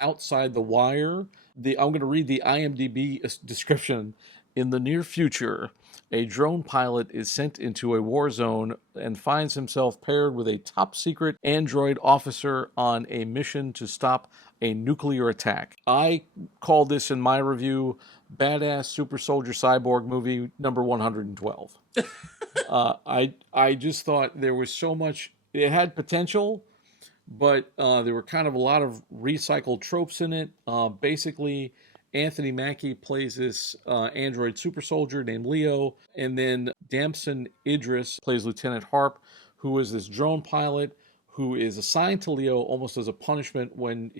outside the wire. I'm going to read the IMDb description. In the near future, a drone pilot is sent into a war zone and finds himself paired with a top secret android officer on a mission to stop a nuclear attack. I called this in my review Badass Super Soldier Cyborg movie number 112. I just thought there was so much, it had potential, but there were kind of a lot of recycled tropes in it. Basically, Anthony Mackie plays this android super soldier named Leo, and then Damson Idris plays Lieutenant Harp, who is this drone pilot who is assigned to Leo almost as a punishment when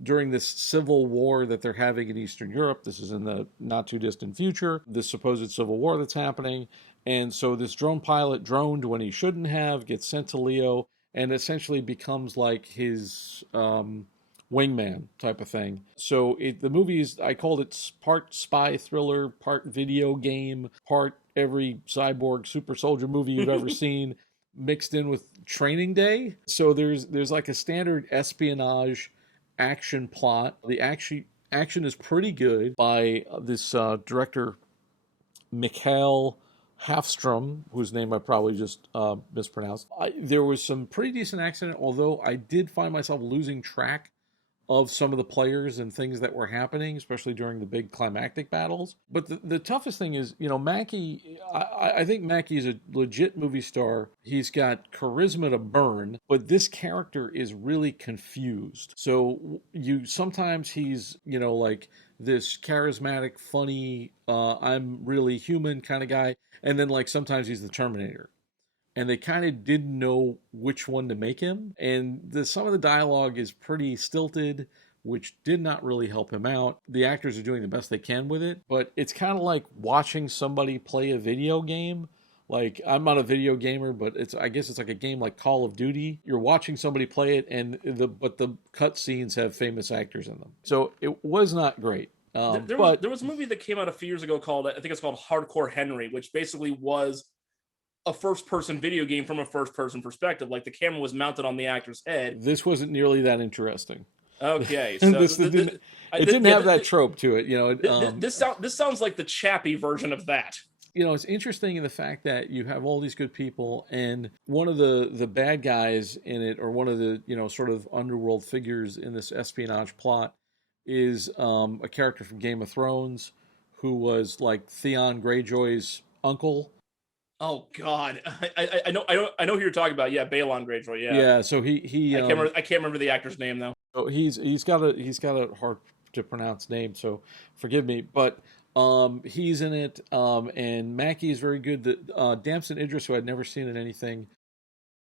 during this civil war that they're having in Eastern Europe. This is in the not too distant future, this supposed civil war that's happening. And so this drone pilot droned when he shouldn't have, gets sent to Leo, and essentially becomes like his wingman type of thing. So the movie is, I called it part spy thriller, part video game, part every cyborg super soldier movie you've ever seen, mixed in with Training Day. So there's like a standard espionage action plot. The action is pretty good by this director, Mikhail Hafstrom, whose name I probably just mispronounced. There was some pretty decent action, although I did find myself losing track of some of the players and things that were happening, especially during the big climactic battles. But the toughest thing is, Mackie, I think Mackie's a legit movie star. He's got charisma to burn, but this character is really confused. So sometimes he's, like this charismatic, funny, I'm really human kind of guy. And then like sometimes he's the Terminator. And they kind of didn't know which one to make him. And some of the dialogue is pretty stilted, which did not really help him out. The actors are doing the best they can with it, but it's kind of like watching somebody play a video game. Like, I'm not a video gamer, but I guess it's like a game like Call of Duty. You're watching somebody play it, but the cut scenes have famous actors in them. So it was not great. There was a movie that came out a few years ago I think it's called Hardcore Henry, which basically was a first-person video game from a first-person perspective. Like the camera was mounted on the actor's head. This wasn't nearly that interesting. Okay, so it didn't have that trope to it. This sounds like the Chappie version of that. It's interesting in the fact that you have all these good people, and one of the bad guys in it, or one of the sort of underworld figures in this espionage plot, is a character from Game of Thrones who was like Theon Greyjoy's uncle. Oh God, I know who you're talking about. Yeah, Balon Greyjoy. Yeah. Yeah. So he I can't remember the actor's name though. So he's got a hard to pronounce name. So forgive me, but he's in it. And Mackie is very good. The Damson Idris, who I'd never seen in anything,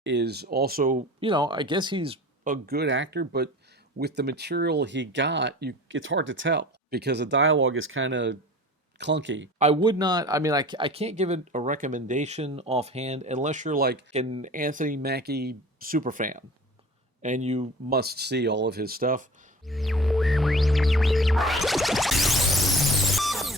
is also I guess he's a good actor, but with the material he got, it's hard to tell because the dialogue is kind of clunky. I can't give it a recommendation offhand unless you're like an Anthony Mackie super fan and you must see all of his stuff.